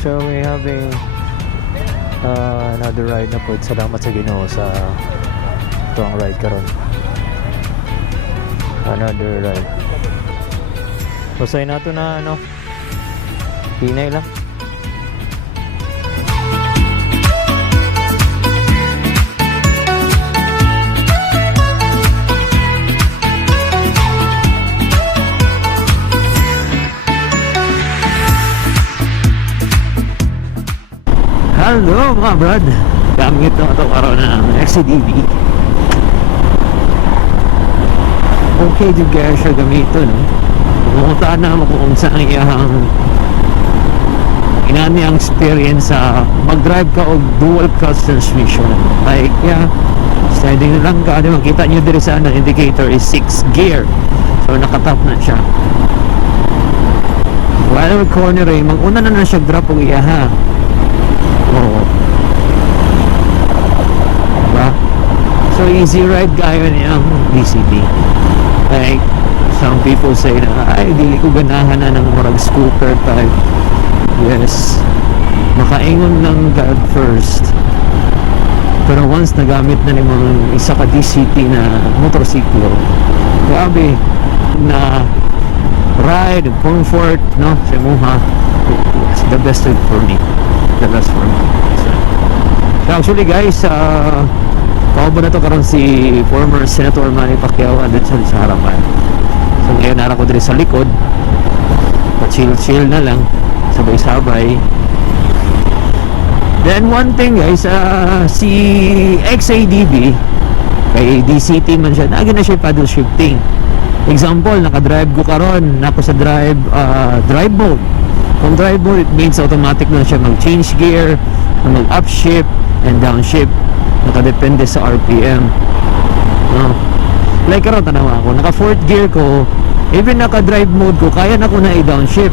So we having another ride na po. Salamat sa Ginoo sa ito ang ride karon. Another ride. Usay na to na ano. Pinay lang. Hello mga brad, gamit na ito karoon ng XCDV. Okay din kaya siya gamito, no? Pumunta na ako kung saan iyang inani ang experience sa mag-drive ka o dual clutch transmission. Like, yeah, sliding na lang ka. Makita nyo dito sa indicator is 6 gear. So nakatap na siya. While cornering, mag-una na siya drop o iyaha. Oo. Diba? So easy ride gaya niyang DCT. Like some people say na ay dili ko ganahan na ng murag scooter type. Yes, makaingon ng God first. Pero once nagamit na ni mga isa ka DCT na motorsiklo, grabe na ride, comfort, no? Sa muha, it's the best for me. The best for me. So actually guys, kaubo na to karon si former Senator Manny Pacquiao andun sa harapan. So ngayon nara ko dito sa likod, pa-chill na lang, sabay-sabay. Then one thing guys, si XADB kay DCT man siya, naging na siya paddle shifting. Example, nakadrive ko karon, nako sa drive mode. Kung drive mode, it means automatic na siya mag-change gear, mag-upshift and downshift. Nakadepende sa RPM. No? Like karon tanawa ako, naka 4th gear ko, even naka-drive mode ko, kaya na ko na i-downshift.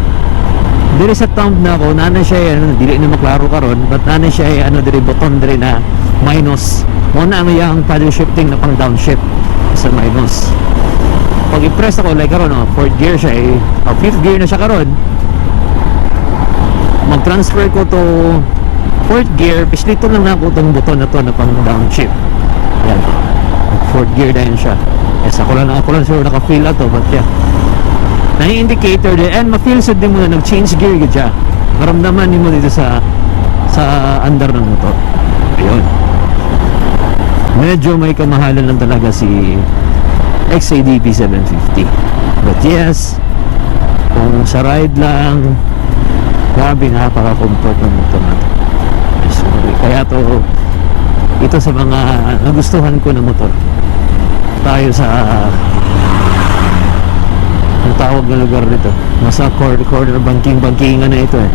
Diri sa thumb na ako, nana siya, dili na maklaro karon, but nana siya, diri button diri na minus. Muna ang iyang paddle shifting na pang downshift sa minus. Pag i-press ako, like karon, 4th gear siya, 5th gear na siya karon, mag-transfer ko to 4th gear, pislito lang na ako itong buton na to na pang downshift. Yan, 4th gear na yun siya. Yes, ako lang sure naka-feel na to, but yeah, nai-indicator din, and ma-feel so din mo na nag-change gear ka siya. Maramdaman din mo dito sa under ng motor. Ayun, medyo may kamahalan lang talaga si XADB 750, but yes, kung sa ride lang, grabe, napaka-comfort ng motor na to. Yes, kaya to, ito sa mga nagustuhan ko na motor. Tayo sa ang tawag na lugar dito, nasa corner bankingan na ito eh.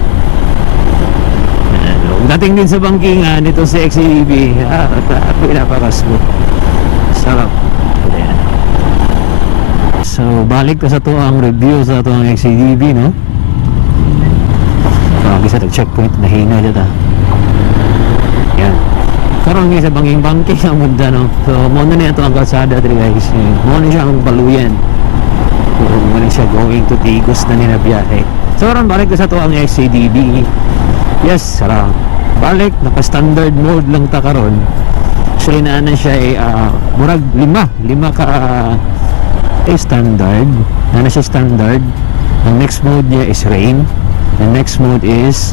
Dating din sa bankingan ito si XADB, napaka-smooth, sarap. Ayan. So balik ka sa to ang review sa to ang XADB, no? Sa checkpoint nahina dito. Yan. Karon nga sa bangking ang munda, no. So mo na ito ang kalsada diri guys. Mo na siya ang baluyan. Mo na siya going to Tigos na nila biyahe. So karon balik ko sa to ang XADB. Yes, sara. Balik naka-standard mode lang ta karon. So inaanan siya murag 5 ka standard. Ana siya standard. Ang next mode niya is rain. The next mode is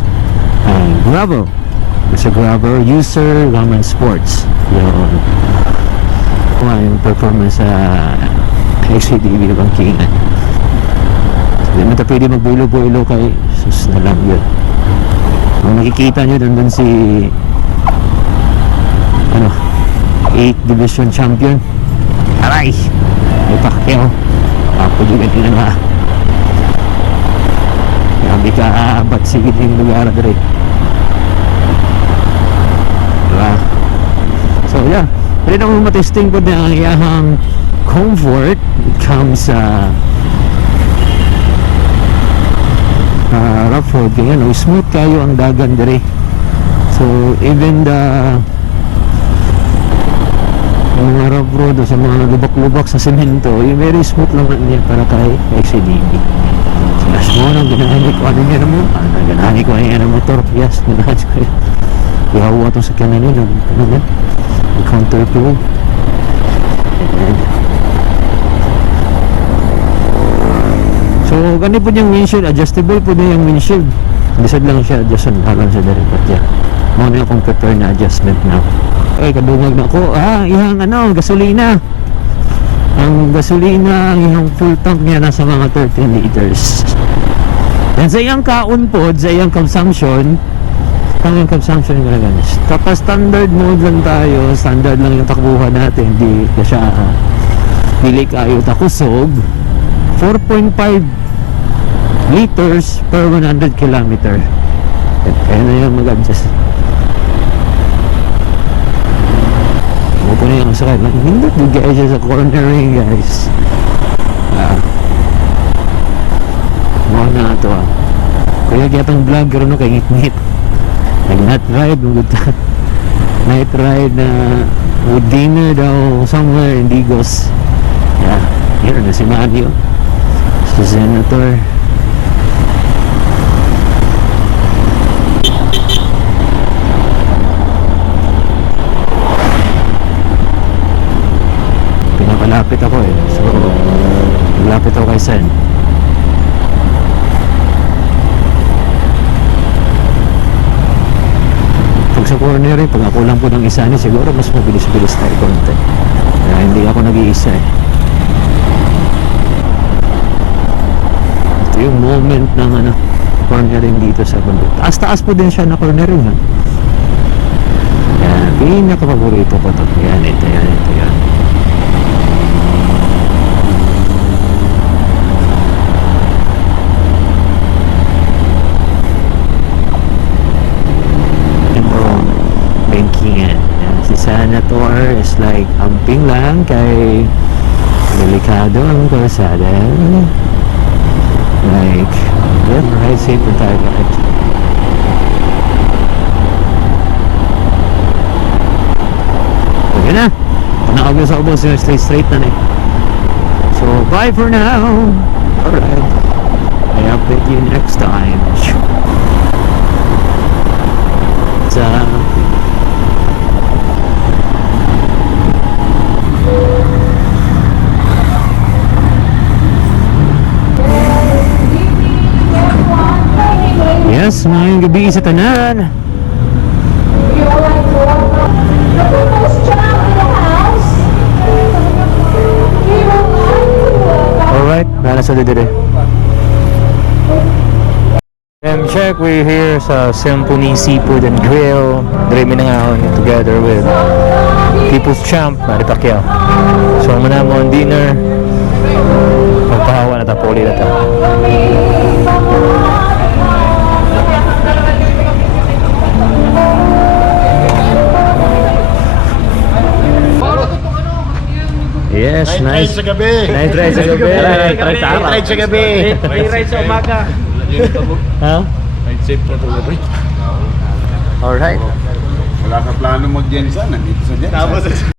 gravel. It's a gravel user Raman Sports. Yung performance sa XADB bankingan. Hindi mo pwede magbuilo-builo kay sus na lang yun. Kung nakikita nyo doon si 8th division champion, aray, may Pacquiao, papuligan din na hindi ka ba't sige yung lugar na rin, diba? So yeah, pwede naman matesting ko na ang iyahang comfort. It comes rough road kaya smooth kayo ang dagan dire. So even the mga rough road o sa mga lubak-lubak sa semento, very smooth lang niya para kay XADB. So Yes mo nang ganahan ko ano yan mo. Ganahan ko yan ang motor. Yes, ganahan ko yan. Ihawa itong sakyan na nila. Ano yan? Counter flow. So, ganito po yung windshield. Adjustable po na yung windshield. Lisod lang siya. Adjust halang siya dari. But yeah. Muna akong prepare na adjustment na. Ay, kadungag na ako. Ihang ano, gasolina. Ang gasolina, ang ihang full tank niya nasa mga 13 liters. Yan sa iyang kaon po, sa iyang consumption, ang consumption nga ganis. Tapos standard mode lang tayo, standard lang yung takbuhan natin, di ka siya dili kayo takusog. 4.5 liters per 100 kilometer. Kaya na yung mag-adjust. Opo na yung sakay. Hindi bigay siya sa cornering, guys. Mga na ito Kaya kitang vlogger no kay ngit-ngit. Nag-night ride, night ride na with dinner daw somewhere in Digos. Yeah, here na si Mario. Si Senator. Pinapalapit ako so malapit ako kay Sen. Pag sa corner pag ako lang po ng isa ni siguro mas mabilis-bilis tayo konti kaya hindi ako nag-iisa ito yung moment ng ano cornering dito sa bundok. Taas-taas po din siya na cornering yan, pinaka-paborito ko to yan. Bankingan. Si Senator is like amping lang kay delikado ang kalsada. Like, yep, ride safe po tayo guys. Okay na. Panakag na sa ubos, straight na eh. So, bye for now. Alright. I update you next time. Sa yes, ngayong gabi sa tanan. Alright, nara sa dire. Check, we're here sa Symphony Seafood and Grill. Dreaming nga together with People's Champ, Manny Pacquiao. So, muna mo ang dinner. Magpahawa na tapoli na ta. Yes, nice. Night ride sa gabi. Night ride sa gabi. Night ride sa gabi. Night ride sa umaga. Ha? Night safe na ito gabi. Alright. Wala ka plano mag-jensa, nandito sa jensa.